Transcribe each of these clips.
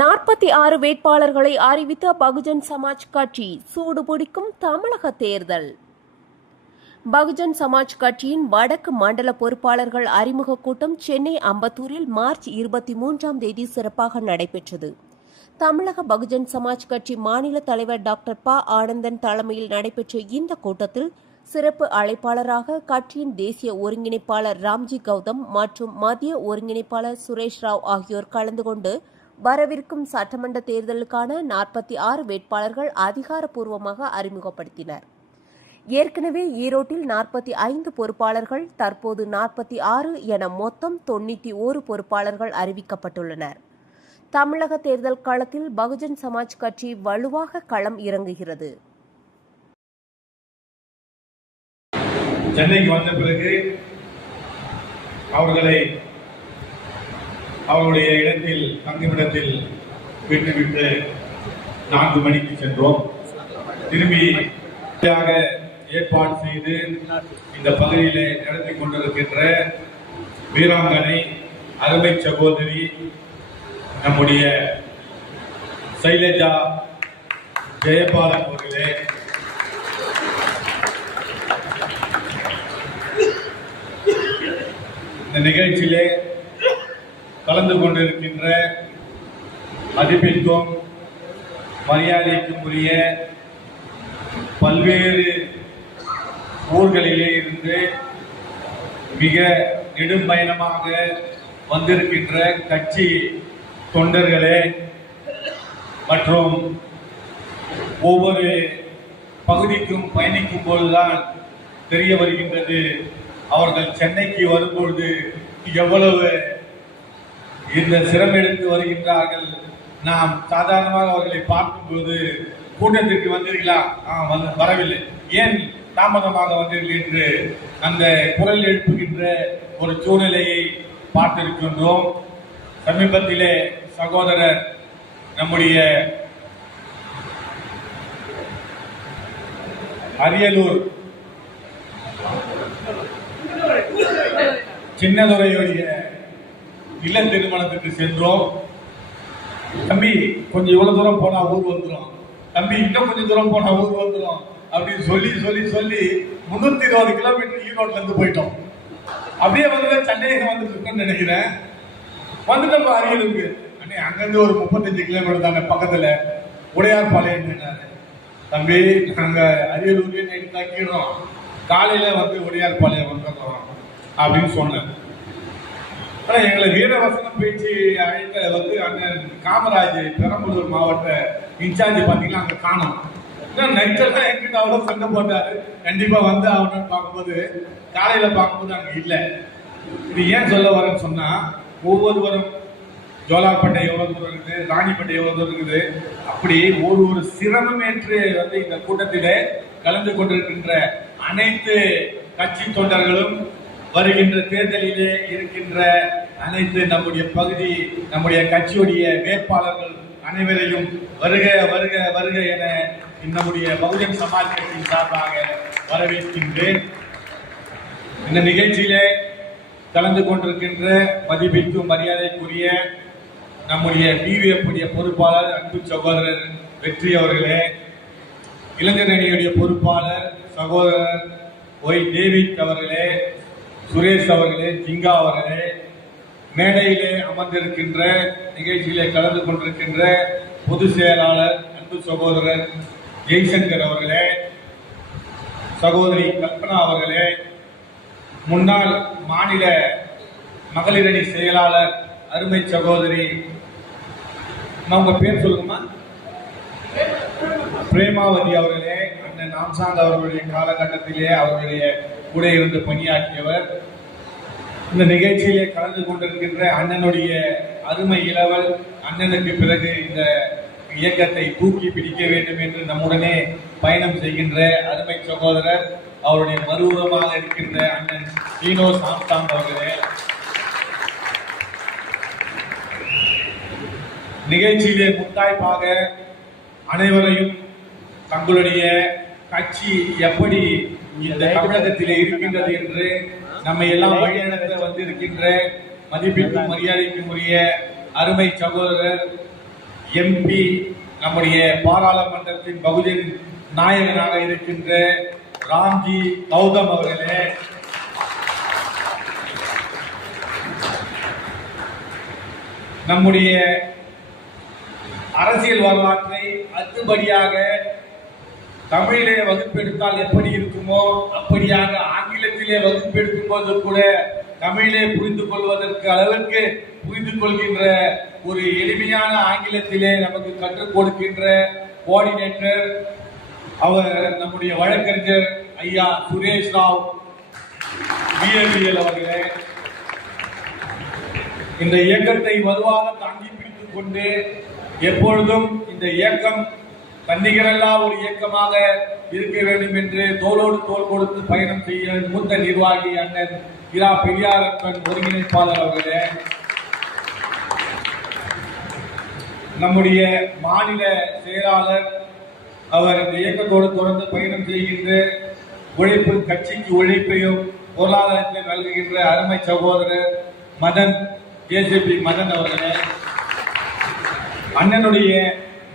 46 வேட்பாளர்களை அறிவித்த பகுஜன் சமாஜ் கட்சி சூடுபிடிக்கும் தமிழக தேர்தல். பகுஜன் சமாஜ் கட்சியின் வடக்கு மண்டல பொறுப்பாளர்கள் அறிமுக கூட்டம் சென்னை அம்பத்தூரில் மார்ச் 23ஆம் தேதி சிறப்பாக நடைபெற்றது. தமிழக பகுஜன் சமாஜ் கட்சி மாநில தலைவர் டாக்டர் ப. ஆனந்தன் தலைமையில் நடைபெற்ற இந்த கூட்டத்தில் சிறப்பு அழைப்பாளராக கட்சியின் தேசிய ஒருங்கிணைப்பாளர் ராம்ஜி கௌதம் மற்றும் மத்திய ஒருங்கிணைப்பாளர் சுரேஷ் ராவ் ஆகியோர் கலந்து கொண்டு வரவிருக்கும் சட்டமன்ற தேர்தலுக்கான 46 வேட்பாளர்கள் அதிகாரப்பூர்வமாக அறிமுகப்படுத்தினர். ஏற்கனவே ஈரோட்டில் 45 பொறுப்பாளர்கள், தற்போது 46 என மொத்தம் 91 பொறுப்பாளர்கள் அறிவிக்கப்பட்டுள்ளனர். தமிழக தேர்தல் களத்தில் பகுஜன் சமாஜ் கட்சி வலுவாக களம் இறங்குகிறது. சென்னைக்கு வந்த பிறகு அவர்களுடைய இடத்தில் தங்குமிடத்தில் விட்டுவிட்டு 4 மணிக்கு சென்றோம். திரும்பி ஏற்பாடு செய்து இந்த பகுதியிலே நடத்தி கொண்டிருக்கின்ற வீராங்கனை அருமை சகோதரி நம்முடைய சைலஜா ஜெயபாலன் அவர்களே, இந்த நிகழ்ச்சியிலே கலந்து கொண்டிருக்கின்ற மதிப்பிற்கும் மரியாதைக்கும் உரிய பல்வேறு ஊர்களிலே இருந்து மிக நெடும் பயணமாக வந்திருக்கின்ற கட்சி தொண்டர்களே மற்றும் ஒவ்வொரு பகுதிக்கும் பயணிக்கும் போதுதான் தெரிய வருகின்றது அவர்கள் சென்னைக்கு வரும்பொழுது எவ்வளவு இந்த சிரமம் எடுத்து வருகின்றார்கள். நாம் சாதாரணமாக அவர்களை பார்க்கும்போது கூட்டத்திற்கு வந்தீர்களா, வரவில்லை, ஏன் தாமதமாக வந்தீர்கள் என்று அந்த குரல் எழுப்புகின்ற ஒரு சூழ்நிலையை பார்த்திருக்கின்றோம். சமீபத்திலே சகோதரர் நம்முடைய அரியலூர் சின்னதுரையுடைய இல்ல திருமணத்துக்கு சென்றோம். தம்பி கொஞ்சம் இவ்வளவு தூரம் போனா ஊர் வந்துடும், தம்பி இன்னும் கொஞ்சம் தூரம் போனா ஊர் வந்துடும் அப்படின்னு சொல்லி 320 கிலோமீட்டர் ஈரோட்ல இருந்து போயிட்டோம். அப்படியே வந்து சென்னைக்கு வந்துட்டு இருக்கோம்னு நினைக்கிறேன். வந்துட்டோம் அரியலூருக்கு. அங்கிருந்து ஒரு 35 கிலோமீட்டர் தானே பக்கத்துல உடையார்பாளையம். தம்பி நாங்க அரியலூர்லயே நைட்டு தங்கிடுறோம், காலையில வந்து உடையார்பாளையம் வந்துடுறோம் அப்படின்னு சொன்னேன். ஆனா எங்களை வீரவசனம் பேச்சு அழைத்த வந்து அண்ணன் காமராஜ் பெரம்பலூர் மாவட்ட இன்சார்ஜ் பாத்தீங்கன்னா அங்க காணும். நைட்டெல்லாம் என்கிட்ட அவ்வளவு சண்டை போட்டாரு. கண்டிப்பா வந்து அவனு பார்க்கும்போது காலையில பார்க்கும்போது அங்க இல்லை. இது ஏன் சொல்ல வரேன்னு சொன்னா, ஒவ்வொருவரும் ஜோலார்பேட்டை எவ்வளவு தூரம் இருக்குது, ராணிப்பேட்டை எவ்வளவு தூரம் இருக்குது, அப்படி ஒரு சிரமம் ஏற்று வந்து இந்த கூட்டத்திலே கலந்து கொண்டிருக்கின்ற அனைத்து கட்சி தொண்டர்களும் வருகின்ற தேர்தலிலே இருக்கின்ற அனைத்து நம்முடைய பகுதி நம்முடைய கட்சியுடைய வேட்பாளர்கள் அனைவரையும் வருக வருக வருக என நம்முடைய பகுஜன் சமாஜ் கட்சியின் சார்பாக வரவேற்கின்றேன். இந்த நிகழ்ச்சியிலே கலந்து கொண்டிருக்கின்ற மதிப்பிற்கும் மரியாதைக்குரிய நம்முடைய டிவிஎஃப் பொறுப்பாளர் அன்பு சகோதரர் வெற்றி அவர்களே, இளைஞர் அணியுடைய பொறுப்பாளர் சகோதரர் ஒய் டேவிட் அவர்களே, சுரேஷ் அவர்களே, ஜிங்கா அவர்களே, மேடையிலே அமர்ந்திருக்கின்ற நிகழ்ச்சியிலே கலந்து கொண்டிருக்கின்ற பொதுச் செயலாளர் அன்பு சகோதரர் ஜெய்சங்கர் அவர்களே, சகோதரி கல்பனா அவர்களே, முன்னாள் மாநில மகளிர் அணி செயலாளர் அருமை சகோதரி, உங்க பேர் சொல்லுங்கம்மா, பிரேமாவதி அவர்களே, அண்ணன் ஆம்சாங் அவர்களுடைய காலகட்டத்திலே அவர்களுடைய கூட இருந்து பணியாற்றியவர். இந்த நிகழ்ச்சியிலே கலந்து கொண்டிருக்கின்ற அண்ணனுடைய அருமை இளவல், அண்ணனுக்கு பிறகு இந்த இயக்கத்தை தூக்கி பிடிக்க வேண்டும் என்று நம்முடனே பயணம் செய்கின்ற அருமை சகோதரர், அவருடைய மறுவுரமாக இருக்கின்ற அண்ணன் சீனோ சாம்சாங் அவர்களே, நிகழ்ச்சியிலே முத்தாய்ப்பாக அனைவரையும் தங்களுடைய கட்சி எப்படி இந்த தமிழகத்திலே இருக்கின்றது என்று நம்மை எல்லாம் வழிநடத்த வந்திருக்கின்ற மதிப்பிற்கும் மரியாதைக்கும் உரிய அருமை சகோதரர் எம்பி, நம்முடைய பாராளுமன்றத்தின் பகுஜன் நாயகனாக இருக்கின்ற ராம்ஜி கௌதம் அவர்களே, நம்முடைய அரசியல் வரலாற்றை அத்துபடியாக தமிழிலே வகுப்பெடுத்தால் எப்படி இருக்குமோ அப்படியாக ஆங்கிலத்திலே வகுப்பெடுக்கும் போது கூட தமிழிலே புரிந்து கொள்வதற்கு அளவிற்கு புரிந்து கொள்கின்ற ஒரு எளிமையான ஆங்கிலத்திலே நமக்கு கற்றுக் கொடுக்கின்ற கோஆர்டினேட்டர் அவர் நம்முடைய வழக்கறிஞர் ஐயா சுரேஷ் ராவ் பிஏபிஎல் அவர்களே, இந்த இயக்கத்தை வலுவாக தாங்கி பிடித்துக் கொண்டு எப்பொழுதும் இந்த இயக்கம் தன்னிகரல்லா ஒரு இயக்கமாக இருக்க வேண்டும் என்று தோளோடு தோள் கொடுத்து பயணம் செய்ய மூத்த நிர்வாகி அண்ணன் இரா பெரியாரப்பன் ஒருங்கிணைப்பாளர் அவர்களே, நம்முடைய மாநில செயலாளர் அவர் இந்த இயக்கத்தோடு தொடர்ந்து பயணம் செய்கின்ற உழைப்பு கட்சிக்கு உழைப்பையும் பொருளாதாரத்தை நல்குகின்ற அருமை சகோதரர் மதன் ஏசிபி மதன் அவர்களே, அண்ணனுடைய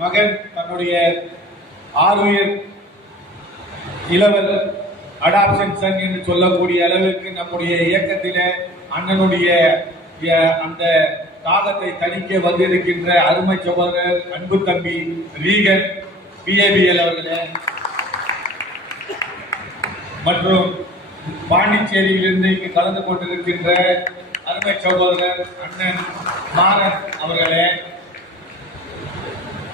மகன் தன்னுடைய ஆறுயிர் இளவல் அடாப்ஷன் சன் என்று சொல்லக்கூடிய அளவிற்கு நம்முடைய இயக்கத்திலே அண்ணனுடைய அந்த தாகத்தை தணிக்க வந்திருக்கின்ற அருமை சகோதரர் அன்பு தம்பி ரீகன் பிஏபிஎல் அவர்களே, மற்றும் பாண்டிச்சேரியிலிருந்து இங்கு கலந்து கொண்டிருக்கின்ற அருமை சகோதரர் அண்ணன் மாறன் அவர்களே,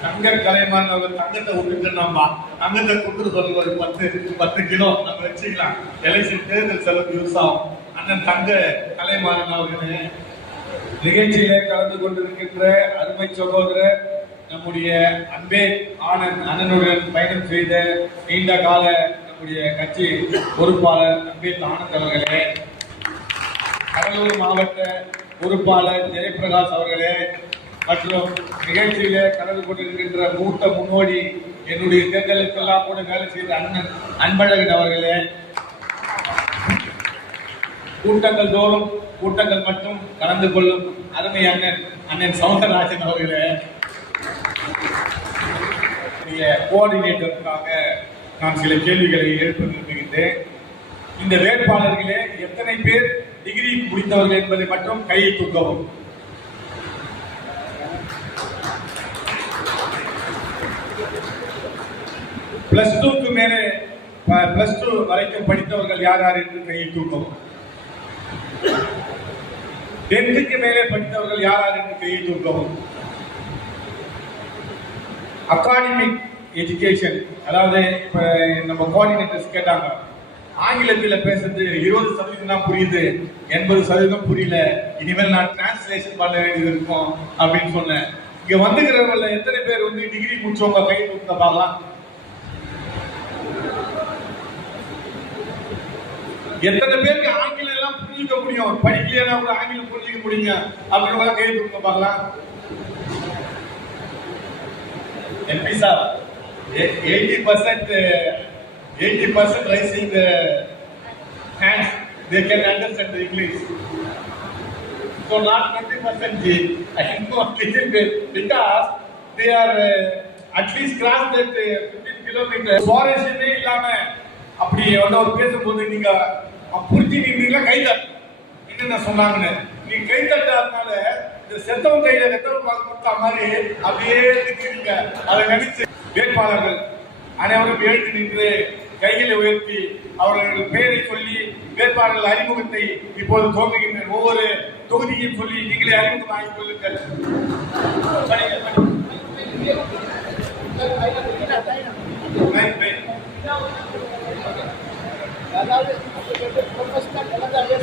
தங்க கலைமான் அவர்கள் தங்கத்தை விட்டுட்டு நம்ம தங்கத்தை கொடுத்து சொல்லுவது 10 கிலோ நம்ம வச்சுக்கலாம், எலெக்ஷன் தேர்தல் செலவு யூஸ் ஆகும். அண்ணன் தங்க கலைமாறன் அவர்களே, நிகழ்ச்சியிலே கலந்து கொண்டிருக்கின்ற அருமை சகோதரர் நம்முடைய அன்பே ஆனந்த் அண்ணனுடன் பயணம் செய்த நீண்ட கால நம்முடைய கட்சி பொறுப்பாளர் அன்பே ஆனந்த் அவர்களே, கடலூர் மாவட்ட பொறுப்பாளர் ஜெயபிரகாஷ் அவர்களே, மற்றும் நிகழ்ச்சியிலே கலந்து கொண்டிருக்கின்ற மூத்த முன்னோடி என்னுடைய தேர்தலுக்கெல்லாம் கூட வேலை செய்த அண்ணன் அன்பழகன் அவர்களே, கூட்டங்கள் தோறும் கூட்டங்கள் மட்டும் கலந்து கொள்ளும் அருமை அண்ணன் சவுந்தரராஜன் அவர்களே, கோஆர்டினேட்டருக்காக நான் சில கேள்விகளை எழுப்ப விரும்புகின்றேன். இந்த வேட்பாளர்களே எத்தனை பேர் டிகிரி முடித்தவர்கள் என்பதை மட்டும் கையை தூக்கவும். +2க்கு மேலே +2 வரைக்கும் படித்தவர்கள் யார் யார் என்று கையை தூக்கவும். 10க்கு மேலே படித்தவர்கள் யார் யார் என்று கையை தூக்கவும். அகாடமிக் எஜுகேஷன், அதாவது இப்ப நம்ம கோஆர்டினேட்டர்ஸ் கேட்டாங்க, ஆங்கிலத்தில் பேசுறது 20% தான் புரியுது, 80% புரியல, இனிமேல் நான் டிரான்ஸ்லேஷன் பண்ண வேண்டியது இருக்கும் அப்படின்னு சொன்னேன். இங்க வந்துக்கிறவங்கள எத்தனை பேர் டிகிரி முடிச்சவங்க கை தூக்க பார்க்கலாம். எத்தனை பேருக்கு ஆங்கிலம் எல்லாம் புரிஞ்சுக்க முடியும், படிக்கலையா கூட ஆங்கிலம் புரிஞ்சுக்க முடியுங்க அப்படின்னு கை தூக்க பார்க்கலாம். MP sir, 80% raising the hands, they can understand the English. So not 20%, I know a little bit, because they are at least cross that 15 kilometers. சுவாரஸ்யமே இல்லாம அப்படி ஒரு பேசும்போது நீங்க புரிஞ்சு நீங்க கைதட்ட என்ன சொன்னாங்கன்னு நீங்க கைதட்டதுனால இந்த செத்தவன் கையில ரத்தம் கொடுத்த மாதிரி அப்படியே இருக்கீங்க. அதை நினைச்சு வேட்பாளர்கள் அனைவரும் எழுதி நின்று கைகளை உயர்த்தி அவர்கள் பெயரை சொல்லி வேட்பாளர்கள் அறிமுகத்தை இப்போது துவங்குகின்ற ஒவ்வொரு தொகுதியும் சொல்லி நீங்களே அறிமுகம் ஆகிக் கொள்ளுங்கள்.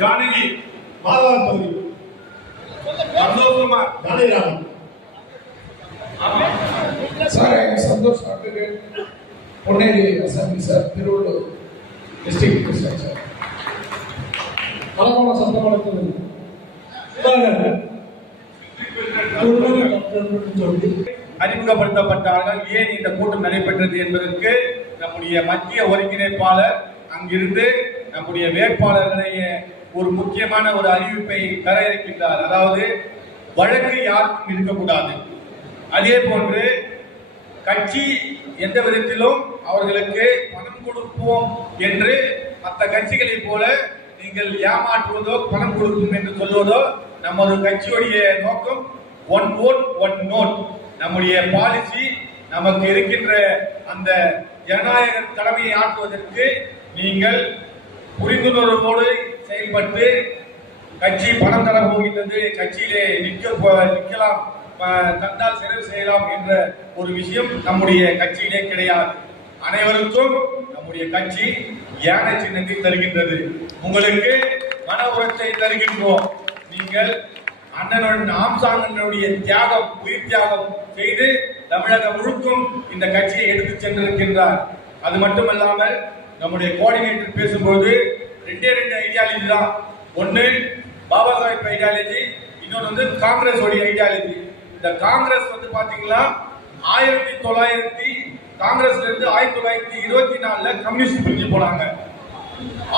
ஜானகி மாதவன் பகுதி, சந்தோஷமா Janakiraman sir, Santhosh advocate, Ponneri assembly sir, Tiruvallur district president sir. பலமான சட்டம் வழக்கு அறிமுகப்படுத்தப்பட்டார்கள். ஏன் இந்த கூட்டம் நடைபெற்றது என்பதற்கு நம்முடைய மத்திய ஒருங்கிணைப்பாளர் அங்கிருந்து நம்முடைய வேட்பாளர்களை ஒரு முக்கியமான ஒரு அறிவிப்பை தர இருக்கின்றார். அதாவது வழக்கு யாருக்கும் இருக்கக்கூடாது, அதே போன்று கட்சி எந்த விதத்திலும் அவர்களுக்கு பணம் கொடுப்போம் என்று மற்ற கட்சிகளை போல நீங்கள் ஏமாற்றுவதோ பணம் கொடுக்கும் என்று சொல்வதோ நமது கட்சியுடைய நோக்கம் ஒன் ஓட் ஒன் நோட். நம்முடைய பாலிசி நமக்கு இருக்கின்ற அந்த ஜனநாயக கடமையை ஆற்றுவதற்கு நீங்கள் புரிந்துணர்வோடு செயல்பட்டு கட்சி பணம் தர போகின்றது, கட்சியிலே நிற்கலாம், தந்தால் செலவு செய்யலாம் என்ற ஒரு விஷயம் நம்முடைய கட்சியிலே கிடையாது. அனைவருக்கும் நம்முடைய கட்சி யானை சின்னத்தை தருகின்றது. உங்களுக்கு மன உரத்தை தருகின்றோம். நீங்கள் அண்ணனுடன் ஆம்சாங்கனுடைய தியாகம், உயிர் தியாகம் செய்து தமிழகம் முழுக்கும் இந்த கட்சியை எடுத்து சென்றிருக்கின்றார். அது மட்டுமல்லாமல் நம்முடைய கோஆர்டினேட்டர் பேசும்போது ரெண்டே ஐடியாலஜி தான். ஒன்னு பாபா சாஹிப் ஐடியாலஜி, இன்னொன்று வந்து காங்கிரஸ் உடைய ஐடியாலஜி. இந்த காங்கிரஸ் வந்து பாத்தீங்கன்னா 1900 காங்கிரஸ்ல இருந்து 1924 கம்யூனிஸ்ட் பிரிஞ்சு போனாங்க.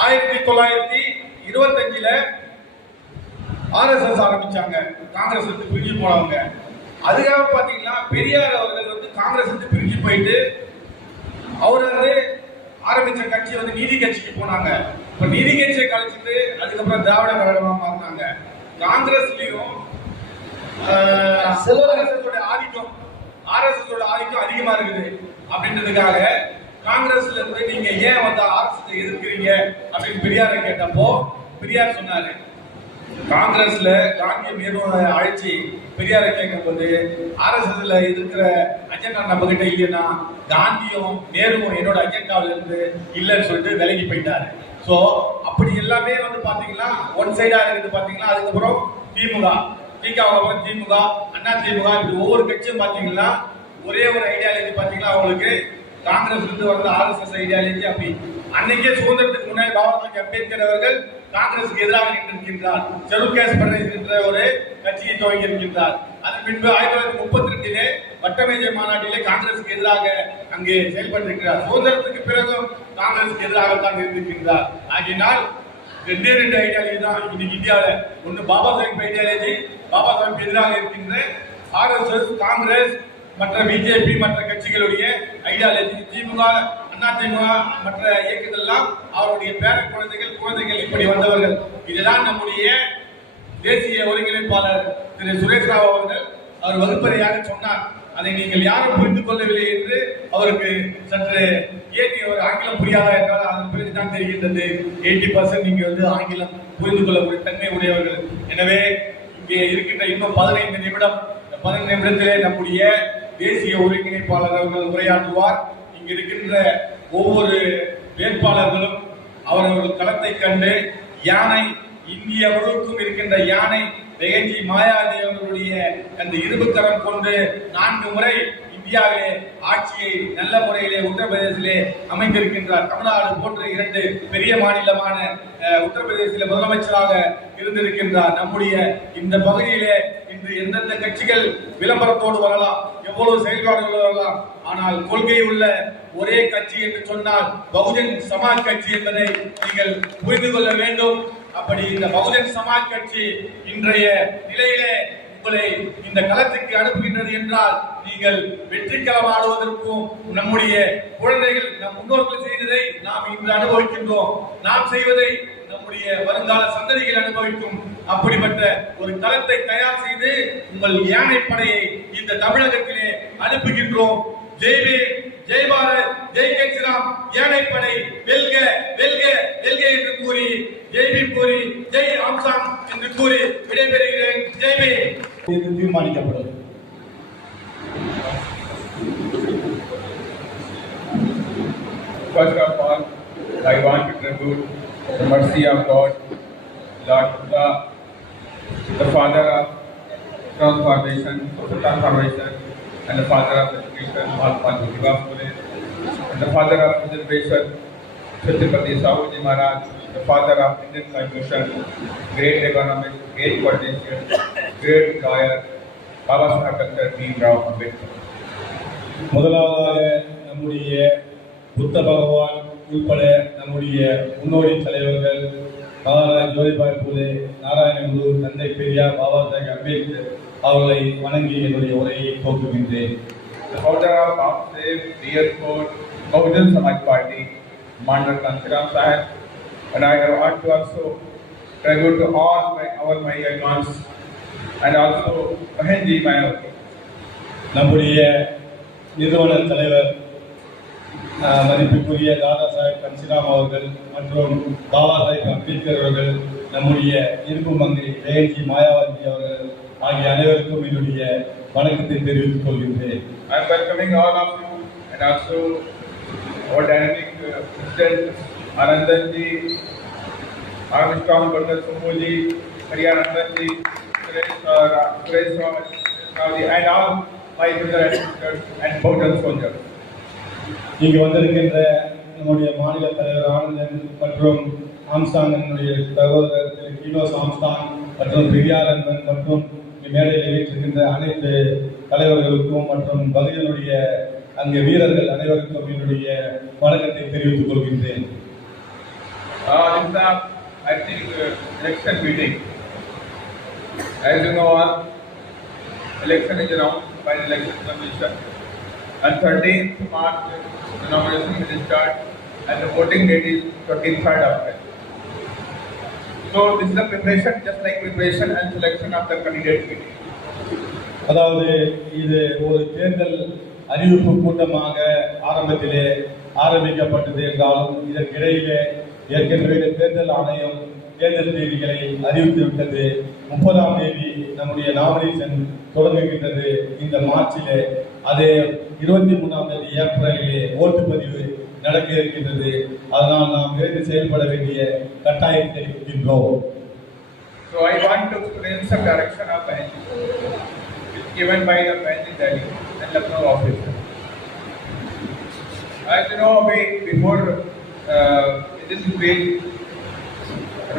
1925 RSS ஆரம்பிச்சாங்க. காங்கிரஸ் வந்து பிரிஞ்சு போனவங்க. அதுக்காக பாத்தீங்கன்னா பெரியார் அவர்கள் வந்து காங்கிரஸ் வந்து பிரிஞ்சு போயிட்டு அவர் வந்து ஆரம்பிச்ச கட்சி வந்து நீதி கட்சிக்கு போனாங்க. இப்ப நீதி கட்சியை கழிச்சிட்டு அதுக்கப்புறம் திராவிட கழகமா மாறினாங்க. காங்கிரஸ்லயும் RSS ஆதிக்கம் அதிகமா இருக்குது அப்படின்றதுக்காக காங்கிரஸ்ல இருந்து நீங்க ஏன் வந்து RSS எதிர்க்கிறீங்க அப்படின்னு பெரியாரை கேட்டப்போ பெரியார் சொன்னாரு, காங்கிரஸ்ல காந்திய நிறுவன அழைச்சி பெரியாரை கேட்கும் போது RSSல இருக்கிற அஜெண்டா நம்ம கிட்ட இல்லைன்னா காந்தியும் நேருவும் என்னோட அஜெண்டாவில இருந்து இல்லைன்னு சொல்லிட்டு விலகி போயிட்டாரு. சோ அப்படி எல்லாமே வந்து பாத்தீங்கன்னா ஒன் சைடா இருக்குது. பாத்தீங்கன்னா அதுக்கப்புறம் திமுக, திமுக, அண்ணா திமுக, இப்படி ஒவ்வொரு கட்சியும் பாத்தீங்கன்னா ஒரே ஒரு ஐடியாலஜி பாத்தீங்கன்னா அவங்களுக்கு காங்கிரஸ் இருந்து வந்து RSS ஐடியாலஜி. அப்படி அன்னைக்கே சுதந்திரத்துக்கு முன்னாடி பாபா சாஹிப் அம்பேத்கர் அவர்கள் காங்கிரசுக்கு எதிராக நின்றிருக்கின்றார். ஷெட்யூல் காஸ்ட் ஃபெடரேஷன் என்ற ஒரு கட்சியை துவங்கி இருக்கின்றார். அதன் பின்பு 1932 வட்டமேஜை மாநாட்டிலே காங்கிரசுக்கு எதிராக அங்கே செயல்பட்டிருக்கிறார். சுதந்திரத்துக்கு பிறகும் காங்கிரசுக்கு எதிராக தான் இருந்திருக்கின்றார். ஆகினால் ரெண்டே ஐடியாலஜி தான் இன்னைக்கு இந்தியாவில். ஒன்னு பாபா சாஹிப் ஐடியாலஜி, பாபா சாஹிப் எதிராக இருக்கின்ற RSS, காங்கிரஸ், மற்ற பிஜேபி மற்ற கட்சிகளுடைய ஐடியாலஜி. திமுக, அண்ணா திமுக மற்ற இயக்கங்கள்லாம் அவருடைய பேர குழந்தைகள் இப்படி வந்தவர்கள். இதுதான் நம்முடைய தேசிய ஒருங்கிணைப்பாளர் திரு சுரேஷ் ராவ் அவர்கள் அவர் வகுப்பறையாக சொன்னார். அதை நீங்கள் யாரும் புரிந்து கொள்ளவில்லை என்று அவருக்கு சற்று ஏற்றி ஒரு ஆங்கிலம் புரியாதா என்றால் அதன் பிறகுதான் தெரிகின்றது 80% நீங்க வந்து ஆங்கிலம் புரிந்து கொள்ளக்கூடிய தன்மை உடையவர்கள். எனவே இங்கே இருக்கின்ற இன்னும் 15 நிமிடம், 15 நிமிடத்திலே நம்முடைய தேசிய ஒருங்கிணைப்பாளர் அவர்கள் உரையாற்றுவார். இங்க இருக்கின்ற ஒவ்வொரு வேட்பாளர்களும் அவர்கள் களத்தை கண்டு யானை, இந்திய முழுவதும் இருக்கின்ற யானை வெகஞ்சி மாயாதேவி அவர்களுடைய அந்த இருபுக்கரம் கொண்டு 4 முறை இந்தியாவிலே ஆட்சியை நல்ல முறையிலே உத்தரப்பிரதேசிலே அமைந்திருக்கின்றார். தமிழ்நாடு போன்ற 2 பெரிய மாநிலமான உத்தரப்பிரதேசிலே முதலமைச்சராக இருந்திருக்கின்றார். நம்முடைய இந்த பகுதியிலே இன்று எந்தெந்த கட்சிகள் விளம்பரத்தோடு வரலாம், எவ்வளவு செயல்பாடுகள் வரலாம், ஆனால் கொள்கை உள்ள ஒரே கட்சி என்று சொன்னால் பகுஜன் சமாஜ் கட்சி என்பதை நீங்கள் புரிந்து கொள்ள வேண்டும். அப்படி இந்த பகுஜன் சமாஜ் கட்சி இன்றைய நிலையிலே உங்களை இந்த களத்துக்கு அனுப்புகின்றது என்றால் நீங்கள் வெற்றிக்களம் ஆடுவதற்கும் நம்முடைய குழந்தைகள் நம் முன்னோர்கள் செய்ததை நாம் இன்று அனுபவிக்கின்றோம், நாம் செய்வதை நம்முடைய வருங்கால சந்ததிகள் அனுபவிக்கும். அப்படிப்பட்ட ஒரு களத்தை தயார் செய்து உங்கள் யானைப்படையை இந்த தமிழகத்திலே அனுப்புகின்றோம். ஜெய்பீம், ஜெய் பாரத், ஜெய் கட்சிராம், யானைப்படை வெல்க வெல்க வெல்க என்று கூறி ஜெய்பீம் கூறி ஜெய் ஆம்சாங் என்று கூறி விடைபெறுகிறேன். ஜெய்பீம். தீர்மானிக்கப்படும். First of all, I want to tribute the mercy of God, Lord Buddha, the Father of transformation, and the Father of education, Mahatma Jyotirao Phule, and the Father of preservation, Chhatrapati Shahuji Maharaj, the Father of Indian Constitution, great economist, great politician, great lawyer, Baba Saheb Dr. Bhimrao Ambedkar. முதலாவதாக நம்முடைய புத்த பகவான் உட்பட நம்முடைய முன்னோடி தலைவர்கள் மகாராஜா ஜோதிபாய் பூலே, நாராயண குரு, தந்தை பெரியார், பாபா சாஹேப் அம்பேத்கர் அவர்களை வணங்கி என்னுடைய உரையை துவக்குகின்றேன். The founder of APSEF, Dear Court, Bahujan Samaj Party, Mandal Kansiram Sahib, and I want to also tribute to all my icons and also Mahenji Mayawati. நம்முடைய நிறுவன தலைவர் மதிப்புக்குரிய தாதா சாஹேப் கன்சிராம் அவர்கள் மற்றும் பாபா சாஹேப் அம்பேத்கர் அவர்கள், நம்முடைய இருப்பு மங்கை ஜெயந்தி மாயாவதி அவர்கள் ஆகிய அனைவருக்கும் என்னுடைய வணக்கத்தை தெரிவித்துக் கொள்கின்றேன். I am welcoming all of you and also our dynamic President Anandanji, Armstrong Gordon Sumbuji, Hariyanandanji, Suresh Ravi, and all my brothers and sisters and Bahujan soldiers. இங்கு வந்திருக்கின்ற நம்முடைய மாநில தலைவர் ஆனந்தன் மற்றும் ஆம்ஸ்டாங்கினுடைய சகோதரர் திரு கீனோஸ் ஆம்ஸ்டாங் மற்றும் பெரியார் அன்பன் மற்றும் மேடையில் வீற்றிருக்கின்ற அனைத்து தலைவர்களுக்கும் மற்றும் பகுதியினுடைய அங்கே வீரர்கள் அனைவருக்கும் என்னுடைய வணக்கத்தை தெரிவித்துக் கொள்கின்றேன். This is I think election meeting. As you know, election is announced by the election commission. On 13th March, the nomination will start and the voting date is 23rd April. So this is a preparation, just like preparation and selection of the candidate meeting. அதாவது இது ஒரு தேர்தல் அறிவிப்பு கூட்டமாக ஆரம்பத்திலே ஆரம்பிக்கப்பட்டது என்றாலும் இதற்கிடையிலே ஏற்கனவே தேர்தல் ஆணையம் தேர்தல் தேதிகளை அறிவித்துவிட்டது. 30ஆம் தேதி நம்முடைய நாமினேஷன் தொடங்குகின்றது இந்த மார்ச்சிலே. அதே 23ஆம் தேதி ஏப்ரலிலே ஓட்டுப்பதிவு நடக்க இருக்கின்றது. அதனால் நாம் விரைந்து செயல்பட வேண்டிய கட்டாயத்தை இருக்கின்றோம். So I want to explain some direction of Mahenji, given by the Mahenji Delhi and Lucknow office. As you know, before this week,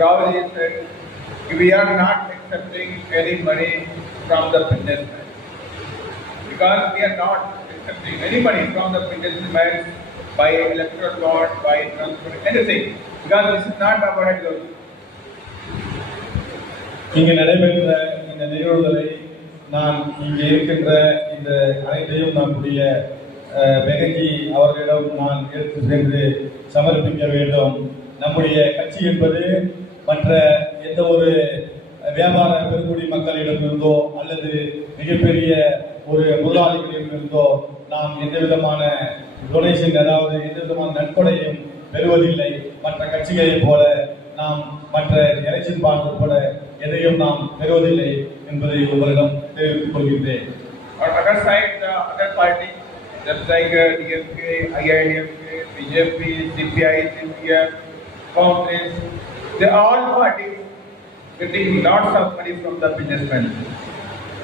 Rahul ji said we are not accepting any money from the businessmen because we are not accepting any money from the businessmen by electoral bond, by transport, anything, because this is not our ideology. இங்கு நடைபெற்ற இந்த நிகழ்வுகளை நான் இங்கே இருக்கின்ற இந்த அனைத்தையும் நம்முடைய பெகஞ்சி அவர்களிடம் நான் எடுத்து சென்று சமர்ப்பிக்க வேண்டும். நம்முடைய கட்சி என்பது மற்ற எந்த ஒரு வியாபார பெருங்குடி மக்களிடமிருந்தோ அல்லது மிகப்பெரிய ஒரு முதலாளிகளிடமிருந்தோ நாம் எந்த விதமான டொனேஷன், அதாவது எந்த விதமான நன்கொடையும் பெறுவதில்லை. மற்ற கட்சிகளைப் போல நாம் மற்ற எலெக்ஷன் பாண்ட் உட்பட எதையும் நாம் பெறுவதில்லை என்பதை உங்களிடம் தெரிவித்துக் கொள்கின்றேன். On other side, the other party, just like DMK, IIDMK, BJP, CPI, CPM, Congress, they all parties getting lots of money from the businessmen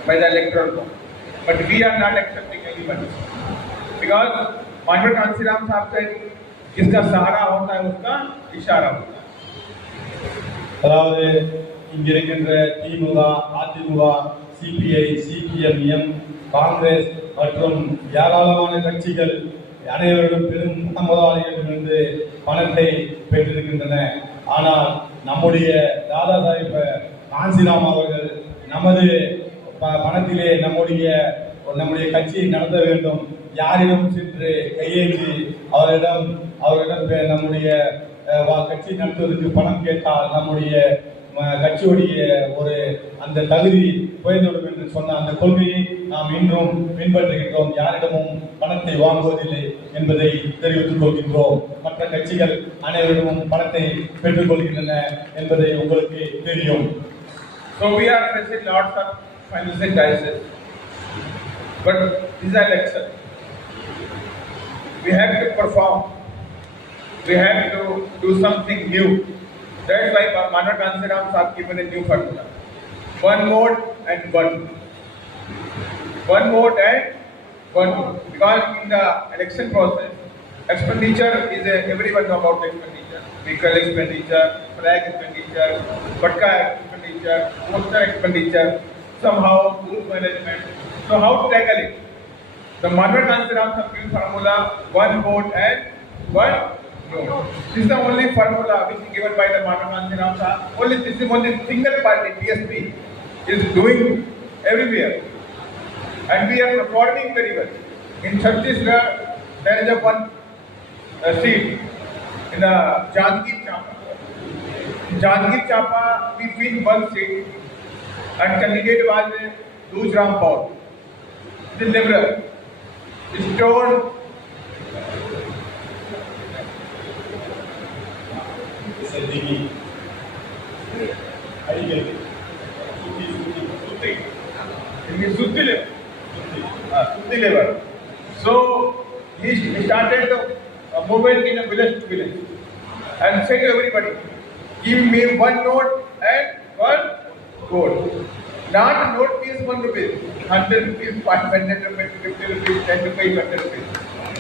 by the electoral bond. But we are not accepting any money because Mandal Kansiram Sahib said, "जिसका सहारा होता है उसका इशारा होता है." அதாவது இங்கிருக்கின்ற திமுக, AIADMK, CBI, CPM, Congress மற்றும் ஏராளமான கட்சிகள் அனைவரும் பெரும் முதலாளிகளிடமிருந்து பணத்தை பெற்றிருக்கின்றன. ஆனால் நம்முடைய தாதா சாஹேப் கான்சிராம் அவர்கள் நமது பணத்திலே நம்முடைய கட்சியை நடத்த வேண்டும், யாரிடம் சென்று கையேந்தி அவரிடம் நம்முடைய கட்சி நடத்துவதற்கு பணம் கேட்டால் நம்முடைய கட்சியுடைய ஒரு அந்த தகுதி குறைந்துவிடும் என்று சொன்ன அந்த கொள்கையை நாம் இன்றும் பின்பற்றுகின்றோம். யாரிடமும் பணத்தை வாங்குவதில்லை என்பதை தெரிவித்துக் கொள்கின்றோம். மற்ற கட்சிகள் அனைவரிடமும் பணத்தை பெற்றுக் கொள்கின்றன என்பதை உங்களுக்கு தெரியும். So we are facing lots of financial crisis, but this is an election. We have to perform. We have to do something new. That's why Mandal Kansiram Sahib given a new formula. One vote and one. One vote and one vote. Because in the election process, expenditure is everyone know about expenditure. Vehicle expenditure, flag expenditure, Patka expenditure, poster expenditure, somehow group management. So how to tackle it? The Mandal Kansiram Sahib formula, one vote and one. No. This is the only formula which is given by the Mandal Kansiram Sahib. Only this is only single party, PSP, is doing everywhere. And we are performing very well. In Chhattisgarh, there is a one seat in the Jangir Chapa. In Jangir Chapa, we win one seat, and candidate was Dujram Paul, the liberal. He told Sutti level. So he started the movement in a village to village and said to everybody, give me one note and one gold. Not a note is 1 rupee, 100 rupees, 500 rupees, 50 rupees, 10 rupees, 100 rupees.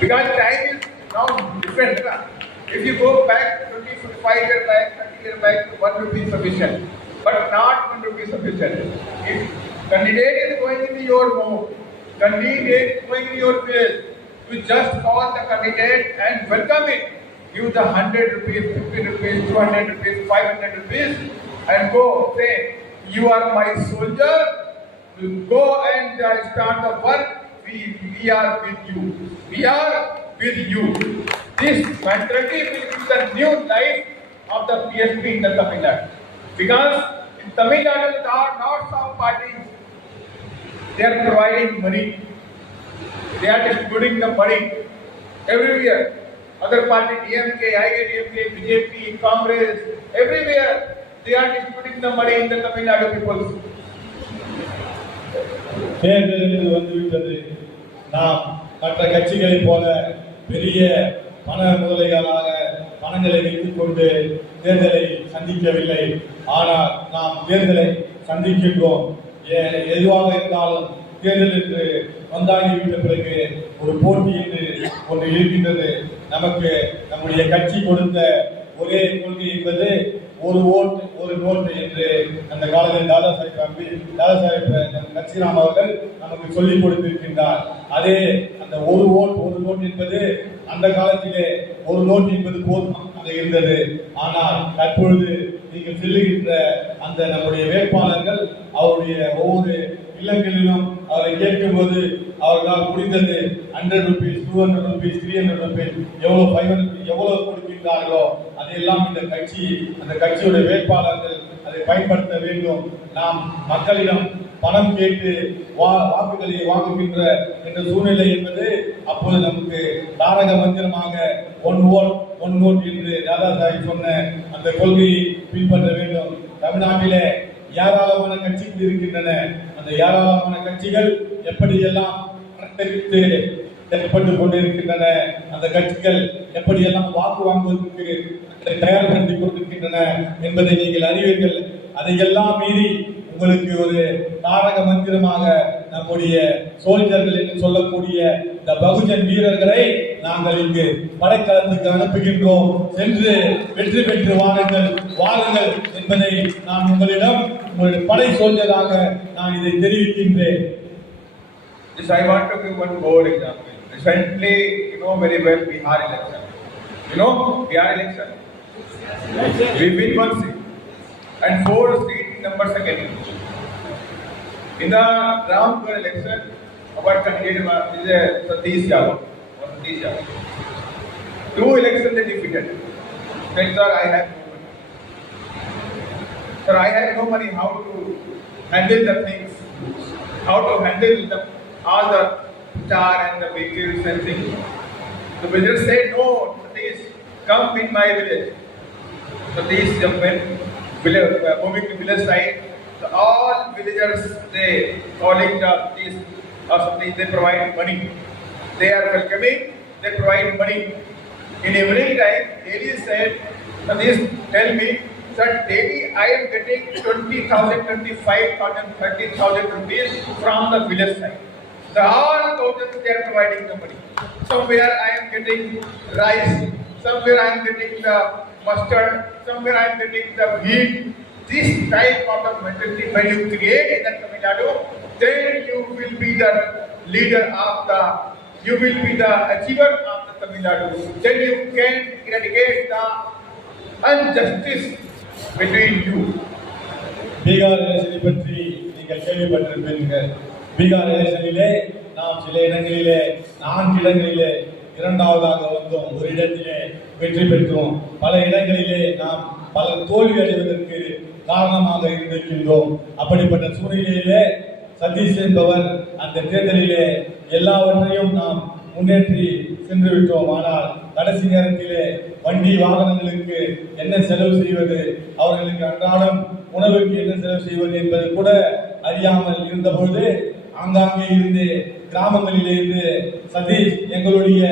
Because time is now different. Right? If you go back 25 years back, 30 years back, 1 rupee is sufficient. But not 1 rupee is sufficient. If candidate is going into your home, candidate is going into your place, you just call the candidate and welcome it. Give the 100 rupees, 50 rupees, 200 rupees, 500 rupees and go say, you are my soldier, you go and start the work, we are with you. We are with you. This mentality will be the new life of the PSP in the Tamil Nadu. Because in Tamil Nadu there are lots of parties. They are providing money. They are distributing the money everywhere. Other party, DMK, IADMK, BJP, Congress, everywhere they are distributing the money in the Tamil Nadu people. தேர்தல் வந்துவிட்டது. நாம் மற்ற கட்சிகளைப் போல பெரிய பண முதலைகளாக பணங்களை வைத்துக் கொண்டு தேர்தலை சந்திக்கவில்லை. ஆனால் நாம் தேர்தலை சந்திக்கின்றோம். எதுவாக இருந்தாலும் தேர்தல் என்று வந்தாகிவிட்ட பிறகு ஒரு போட்டி என்று ஒன்று இருக்கின்றது. நமக்கு நம்முடைய கட்சி கொடுத்த ஒரே கொள்கை என்பது ஒரு ஓட் ஒரு நோட் என்று அந்த காலத்தில் தாதா சாஹேப் நரசிம்மராவ் அவர்கள் நமக்கு சொல்லிக் கொடுத்திருக்கின்றார். அதே அந்த ஒரு ஓட் ஒரு நோட் என்பது அந்த காலத்திலே ஒரு நோட் என்பது போதும் இருந்தது. ஆனால் தற்பொழுது நீங்கள் செல்லுகின்ற அந்த நம்முடைய வேட்பாளர்கள் அவருடைய ஒவ்வொரு இல்லங்களிலும் அவரை கேட்கும் போது அவர்களால் முடிந்தது 100 rupees, 200 rupees, 300 rupees, எவ்வளவு 500 எவ்வளவு கொடுக்கின்றார்களோ அதையெல்லாம் இந்த கட்சி அந்த கட்சியுடைய வேட்பாளர்கள் அதை பயன்படுத்த வேண்டும். நாம் மக்களிடம் பணம் கேட்டு வாக்குகளை வாங்குகின்ற என்ற சூழ்நிலை என்பது அப்போது நமக்கு தாரக மந்திரமாக ஒன் ஓட் என்று தாதா சாஹிப் சொன்ன அந்த கொள்கையை பின்பற்ற வேண்டும். தமிழ்நாட்டிலே ஏராளமான கட்சிகள் இருக்கின்றன. அந்த ஏராளமான கட்சிகள் எப்படியெல்லாம் செயல்பட்டுக் கொண்டிருக்கின்றன, அந்த கட்சிகள் எப்படியெல்லாம் வாக்கு வாங்குவதற்கு தயார்படுத்திக் கொண்டிருக்கின்றன என்பதை நீங்கள் அறிவீர்கள். அதையெல்லாம் மீறி உங்களுக்கு ஒரு தாரக மந்திரமாக நம்முடைய சோல்ஜர்கள் என்று சொல்லக்கூடிய இந்த பகுஜன் வீரர்களை நாங்கள் இங்கு படைக்களத்துக்கு அனுப்புகின்றோம். சென்று வெற்றி பெற்று வாருங்கள் என்பதை நான் உங்களிடம் உங்களுடைய படை சோல்ஜராக நான் இதை தெரிவிக்கின்றேன். Yes, I want to give one more example. Recently, you know very well Bihar election. You know Bihar election. We win one seat and 4 seats number second. In the Ramgarh election, our candidate is Satish Yadav. 2 elections they defeated. Then sir, I have no money. Sir, I have no money. How to handle the things? How to handle all the car and the vehicles and things? The villagers said, no, Satish, come in my village. Satish went moving to village side. So all villagers, they calling Satish, they provide money. They are welcoming, they provide money. In evening time, daily said, Satish, tell me, sir, daily I am getting 20,000, 25,000, 30,000 rupees from the village side. The all thousands they are providing the money. Somewhere I am getting rice, somewhere I am getting the mustard, somewhere I am getting the wheat. This type of mentality, when you create in the Tamil Nadu, then you will be the leader of the, you will be the achiever of the Tamil Nadu. Then you can eradicate the injustice between you. Bihar எலெக்ஷனை பற்றி நீங்கள் கேள்விப்பட்டிருப்பீர்கள். பீகார் எலெக்ஷனிலே நாம் சில இடங்களிலே 4 இடங்களிலே இரண்டாவதாக வந்தோம், ஒரு இடத்திலே வெற்றி பெற்றோம். பல இடங்களிலே நாம் பல தோல்வி அடைவதற்கு காரணமாக இருந்திருக்கின்றோம். அப்படிப்பட்ட சூழ்நிலையிலே சதீஷ் என்பவர் அந்த தேர்தலிலே எல்லாவற்றையும் நாம் முன்னேற்றி சென்று விட்டோம். ஆனால் கடைசி நேரத்திலே வண்டி வாகனங்களுக்கு என்ன செலவு செய்வது, அவர்களுக்கு அன்றாடம் உணவுக்கு என்ன செலவு செய்வது என்பது கூட அறியாமல் இருந்தபோது ஆங்காங்கே இருந்து கிராமங்களிலே இருந்து சதீஷ் எங்களுடைய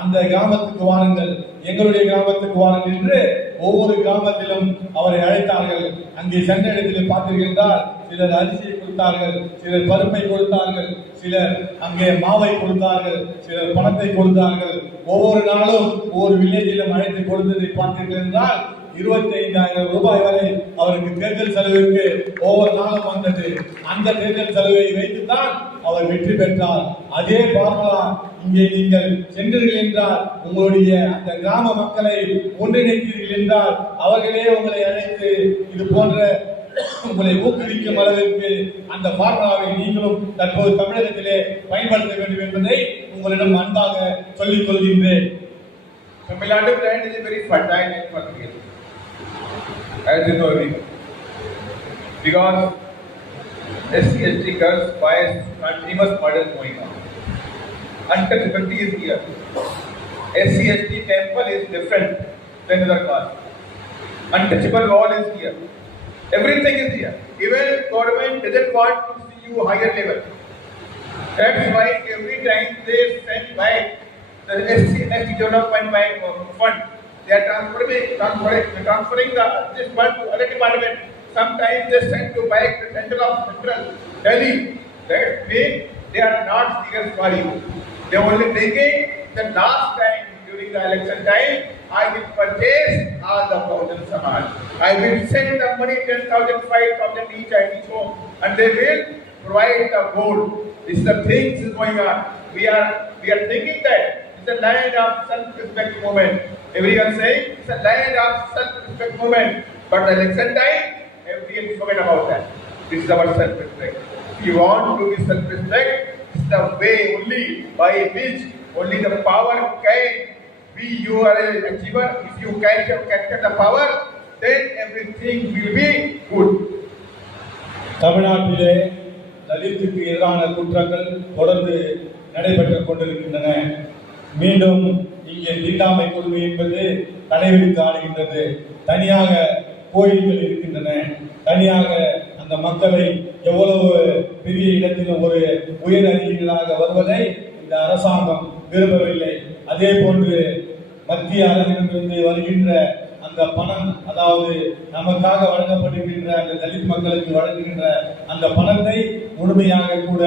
அந்த கிராமத்துக்கு வாருங்கள், எங்களுடைய கிராமத்துக்கு வாருங்கள் என்று ஒவ்வொரு கிராமத்திலும் அவரை அழைத்தார்கள். அங்கே சென்ற இடத்தில் பார்த்தீர்கள் என்றால் சிலர் அரிசியை கொடுத்தார்கள், சிலர் பருப்பை கொடுத்தார்கள், சிலர் அங்கே மாவை கொடுத்தார்கள், சிலர் பணத்தை கொடுத்தார்கள். ஒவ்வொரு நாளும் ஒவ்வொரு வில்லேஜிலும் அழைத்து கொடுத்ததை பார்த்தீர்கள் என்றால் 25,000 ரூபாய் வரை அவருக்கு தேர்தல் செலவுக்கு ஒவ்வொரு நாளும் வந்தது. அந்த தேர்தல் செலவை வைத்துத்தான் அவர் வெற்றி பெற்றார். அதே பார்முலா இங்கே நீங்கள் சென்றீர்கள் என்றால், உங்களுடைய அந்த கிராம மக்களை ஒன்றிணைத்தீர்கள் என்றால், அவர்களே உங்களை அழைத்து இது போன்ற உங்களை ஊக்குவிக்கும் அளவிற்கு அந்த பார்முலாவை நீங்களும் தற்போது தமிழகத்திலே பயன்படுத்த வேண்டும் என்பதை உங்களிடம் அன்பாக சொல்லிக் கொள்கின்றேன். Tamil Nadu land is a very fertile land for real, as you know, because SC/ST girls boys continuous murder going on. Untouchability is here. SC/ST temple is different than other caste. Untouchable wall is here. Everything is here. Even government doesn't want to see you higher level. That's why every time they send back the SC development bank fund, they are transferring this fund to other department. Sometimes they send to back the central Delhi. That means they are not serious for you. They only thinking the last time during the election time, I will purchase all the Bahujan Samaj. I will send the money 10,000, 5,000 each home, and they will provide the gold. This is the things is going on. We are thinking that it's a land of self-respect movement. Everyone saying it's a land of self-respect movement. But the election time, everyone is forget about that. This is our self-respect. If you want to be self-respect, it's the way only by which only the power can be you are an achiever. If you capture the power, then everything will be good. தமிழ்நாட்டிலே தலித்துக்கு எதிரான குற்றங்கள் தொடர்ந்து நடைபெற்றுக் கொண்டிருக்கின்றன. மீண்டும் இங்கே தீண்டாமை கொடுமை என்பது கடைபிடித்து ஆடுகின்றது. தனியாக கோயில்கள் இருக்கின்றன. தனியாக அந்த மக்களை எவ்வளவு பெரிய இடத்திலும் ஒரு உயர் அதிகாரிகளாக வருவதை இந்த அரசாங்கம் விரும்பவில்லை. அதே போன்று மத்திய அரசிடமிருந்து வருகின்ற அந்த பணம், அதாவது நமக்காக வழங்கப்படுகின்ற அந்த தலித் மக்களுக்கு வழங்குகின்ற அந்த பணத்தை முழுமையாக கூட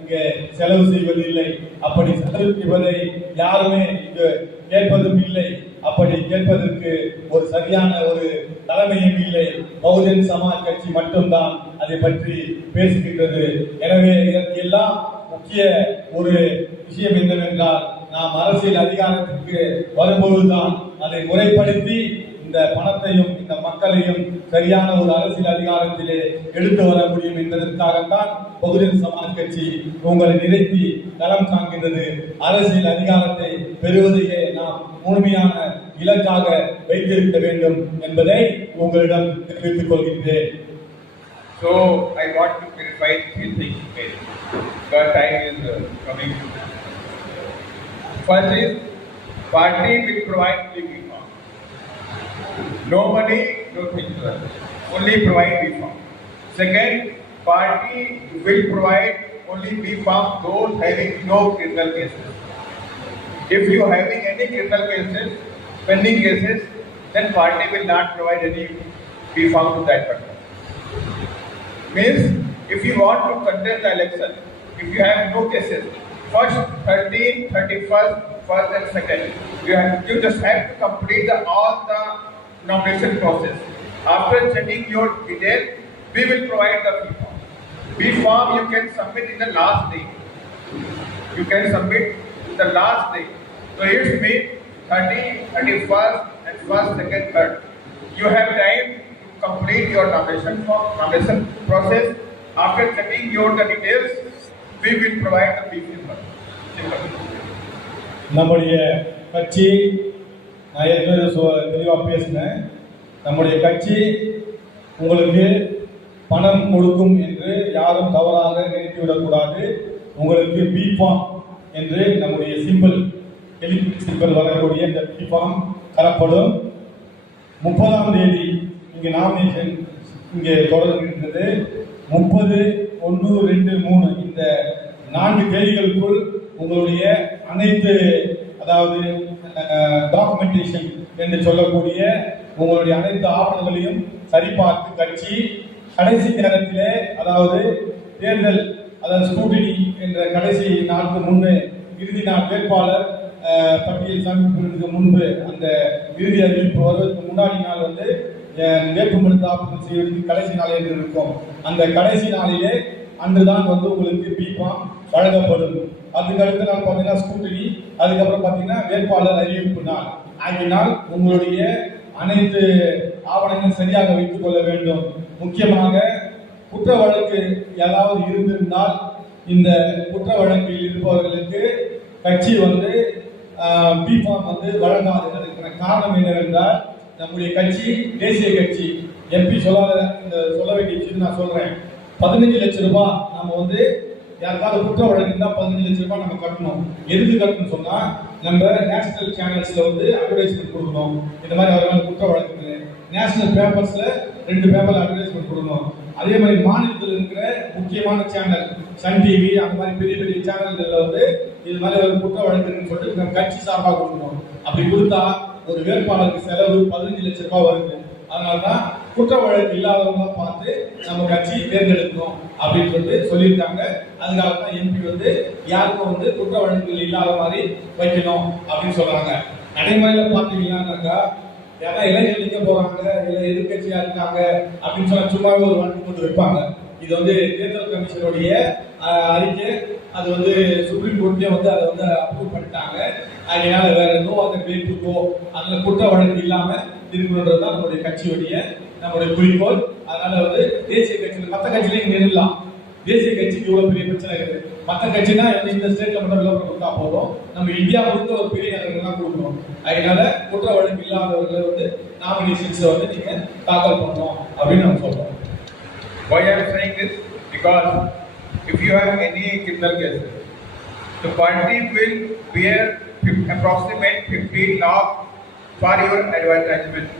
இங்கே செலவு செய்வதில்லை. அப்படி செலவு செய்வதை யாருமே இங்கு கேட்பதும் இல்லை. அப்படி கேட்பதற்கு ஒரு சரியான ஒரு தலைமையும் இல்லை. பகுஜன் சமாஜ் கட்சி மட்டும்தான் அதை பற்றி பேசுகின்றது. எனவே இதற்கு எல்லாம் முக்கிய ஒரு விஷயம் என்னவென்றால், நாம் அரசியல் அதிகாரத்திற்கு வரும்போதுதான் அதை முறைப்படுத்தி இந்த பணத்தையும் இந்த மக்களையும் சரியான ஒரு அரசியல் அதிகாரத்திலே எடுத்து வர முடியும் என்பதற்காகத்தான் பகுஜன் சமாஜ் கட்சி உங்களை நிறுத்தி களம் காண்கின்றது. அரசியல் அதிகாரத்தை பெறுவதையே நாம் முழுமையான இலக்காக வைத்திருக்க வேண்டும் என்பதை உங்களிடம் தெரிவித்துக் கொள்கின்றேன். So I want to clarify three things. The time is coming. First is, party will provide living form. No money, no things. Only provide reform. Second, party will provide only reform those having no criminal cases. If you having any criminal cases, pending cases, then party will not provide any reform to that person. Means, if you want to contest the election, if you have no cases, first 13, 31st, 1st and 2nd, you just have to complete all the nomination process. After checking your detail, we will provide the B-form. B-form you can submit in the last day. You can submit in the last day. So it means 30, 31st and 1st, 2nd, 3rd. You have time to complete your nomination process After checking your the details, we will provide the brief number. Simple. நம்முடைய கட்சி நான் ஏற்கனவே தெளிவாக பேசினேன். நம்முடைய கட்சி உங்களுக்கு பணம் கொடுக்கும் என்று யாரும் தவறாக நினைத்துவிடக்கூடாது. உங்களுக்கு பி ஃபார்ம் என்று நம்முடைய சிம்பிள் சிம்பிள் வரக்கூடிய இந்த பி ஃபார்ம் தரப்படும். 30ஆம் தேதி இங்கே நாமினேஷன் இங்கே தொடர்கின்றது. 30, 1, 2, 3 இந்த 4 தேதிகளுக்குள் உங்களுடைய அனைத்து அதாவது டாக்குமெண்டேஷன் என்று சொல்லக்கூடிய உங்களுடைய அனைத்து ஆவணங்களையும் சரிபார்த்து கட்சி கடைசி நேரத்திலே அதாவது தேர்தல் அதாவது ஸ்கூட்டினி என்ற கடைசி நாளுக்கு முன்பு இறுதி நாள் வேட்பாளர் பட்டியல் சமர்ப்பிப்பதற்கு முன்பு அந்த இறுதி அறிவிப்பு வருவதற்கு முன்னாடி நாள் வந்து வேட்புமனு தாக்கல் செய்வதற்கு கடைசி நாள் என்று இருக்கும். அந்த கடைசி நாளிலே அன்றுதான் வந்து உங்களுக்கு பிஃபார்ம் வழங்கப்படும். அதுக்கு அடுத்த நாள் பார்த்தீங்கன்னா ஸ்கூட்டினி, அதுக்கப்புறம் பார்த்தீங்கன்னா வேட்பாளர் அறிவிப்பு நாள் ஆகினால் உங்களுடைய அனைத்து ஆவணங்களும் சரியாக வைத்துக் கொள்ள வேண்டும். முக்கியமாக குற்ற வழக்கு ஏதாவது இருந்திருந்தால் இந்த குற்ற வழக்கில் இருப்பவர்களுக்கு கட்சி வந்து பிஃபார்ம் வந்து வழங்காது. அதுக்கான காரணம் என்னவென்றால் நம்முடைய கட்சி தேசிய கட்சி. எம்பி சொல்லாத இந்த சொல்ல வேண்டிய விஷயம் நான் சொல்றேன். 15 லட்சம் ரூபாய் நம்ம வந்து யாருக்காவது குற்ற வழக்கு இருந்தால் 15 லட்சம் ரூபாய் நம்ம கட்டணும். எதுக்கு கட்டணும் சொன்னா நம்ம நேஷனல் சேனல்ஸ்ல வந்து அட்வர்டைஸ்மெண்ட் கொடுக்கணும். இந்த மாதிரி அவர்கள் குற்ற வழக்கு நேஷனல் பேப்பர்ஸ்ல 2 பேப்பர்ல அட்வர்டைஸ்மெண்ட் கொடுக்கணும். அதே மாதிரி மாநிலத்தில் இருக்கிற முக்கியமான சேனல் சன் டிவி அந்த மாதிரி பெரிய பெரிய சேனல்கள்ல வந்து இது மாதிரி ஒரு குற்ற வழக்குன்னு சொல்லிட்டு நம்ம கட்சி சார்பாக கொடுக்கணும். அப்படி கொடுத்தா ஒரு வேட்பாளருக்கு செலவு 15 லட்சம் ரூபாய் வருது. அதனாலதான் குற்ற வழக்கு இல்லாதவங்க பார்த்து நம்ம கட்சி தேர்ந்தெடுக்கணும் அப்படின்னு சொல்லியிருக்காங்க. அதுக்காக தான் எம்பி வந்து யாருக்கும் வந்து குற்ற வழக்குகள் இல்லாத மாதிரி வைக்கணும் அப்படின்னு சொல்றாங்க. நடைமுறையில பாத்தீங்கன்னாக்கா யாரா இளைஞர் நிக்க போறாங்க இல்ல எதிர்கட்சியா இருக்காங்க அப்படின்னு சொன்னா சும்மாவே ஒரு வழக்கு போட்டு வைப்பாங்க. இது வந்து தேர்தல் கமிஷனுடைய அறிக்கை. அது வந்து சுப்ரீம் கோர்ட்லயே வந்து அதை வந்து அப்ரூவ் பண்ணிட்டாங்க. அதனால வேற no other way to go, அதுல குற்ற வழக்கு இல்லாம இருக்கணும்ன்றதுதான் நம்முடைய கட்சியுடைய நம்முடைய குறிக்கோள். அதனால வந்து தேசிய கட்சியில் மற்ற கட்சியிலையும் நிறுவலாம். தேசிய கட்சிக்கு இவ்வளவு பெரிய பிரச்சனை இருக்குது. மற்ற கட்சினா இந்த ஸ்டேட்ல மட்டும் விளம்பரம் கொடுத்தா போதும். நம்ம இந்தியா முழுக்க ஒரு பெரிய நகரங்கள் தான் கொடுக்கணும். அதனால குற்ற வழக்கு இல்லாதவர்களை வந்து நாமினேஷன்ஸ் வந்து நீங்க தாக்கல் பண்ணணும் அப்படின்னு நம்ம சொல்றோம். Why I am saying this? Because if you have any criminal cases, the party will bear approximate 50 lakh for your advertisement.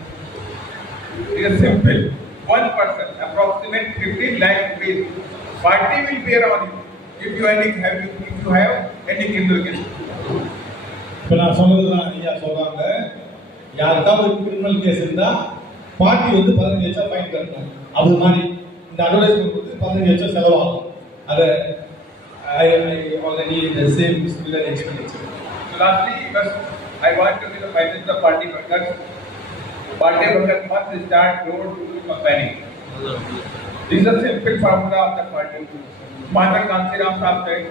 It is simple. One person, approximate 50 lakh rupees. Party will bear on you if you have any criminal cases. இப்போ நான் சொன்னதுதான் ஐயா சொல்றாங்க. யாருக்காவது criminal case இருந்தா party வந்து 15 லட்சம் fine கட்டணும். அது மாதிரி இந்த அட்வர்டைஸ்மெண்ட் கொடுத்து 15 லட்சம் செலவாகும். அதை already the same similar expenditure. So lastly, I want to give the message to the party workers. Party workers must start door to door campaigning. This is a simple formula of the party. Mother Kansiram Sahib said,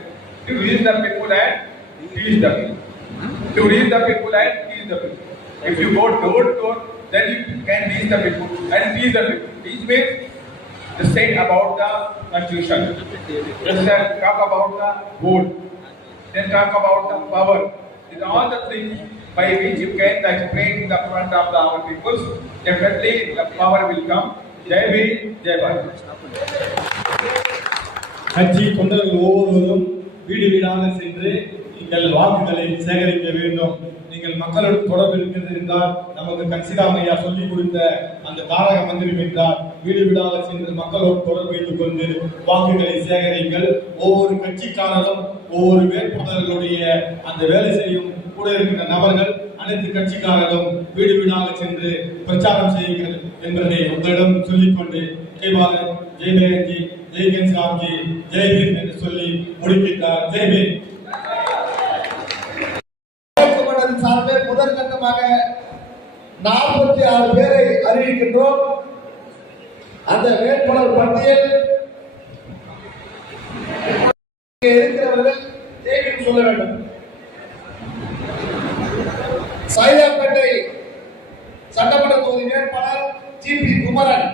to reach the people and teach the people. To reach the people and teach the people. If you go door to door, then you can reach the people and teach the people. Teach means to say about the constitution. Just talk about the vote. Then talk about the power. These are all the things by which you can explain in the front of our peoples. Definitely the power will come. Jai Bhim, Jai Bharat. கட்சி தொண்டர்கள் ஒவ்வொருவரும் வீடு வீடாக சென்று நீங்கள் வாக்குகளை சேகரிக்க வேண்டும். நீங்கள் மக்களுடன் தொடர்பு இருக்கிறது என்றால் நமக்கு கட்சிராமையா சொல்லிக் கொடுத்த அந்த தாரக மந்திரம் என்றால் வீடு வீடாக சென்று மக்களோடு தொடர்பு வைத்துக் கொண்டு வாக்குகளை சேகரிங்கள். ஒவ்வொரு கட்சிக்காரரும் ஒவ்வொரு வேட்பாளர்களுடைய அந்த வேலை செய்யும் கூட இருக்கின்ற நபர்கள் அனைத்து கட்சிக்காரர்களும் வீடு வீடாக சென்று பிரச்சாரம் செய்யுங்கள் என்பதை உங்களிடம் சொல்லிக்கொண்டு ஜெய் பாரத், ஜெய் பேரன்ஜி, ஜெய் கன்சாம்ஜி, ஜெய் பீம் என்று சொல்லி முடிக்கின்றார். ஜெய் பீம். சார்பில் முதற்கட்டமாக 46 பேரை அறிவிக்கின்றோம். அந்த வேட்பாளர் பட்டியல் இருக்கிறவர்கள் ஜெய்பீம் சொல்ல வேண்டும். சைதாப்பேட்டை சட்டமன்ற தொகுதி வேட்பாளர் ஜி.பி. குமரன்.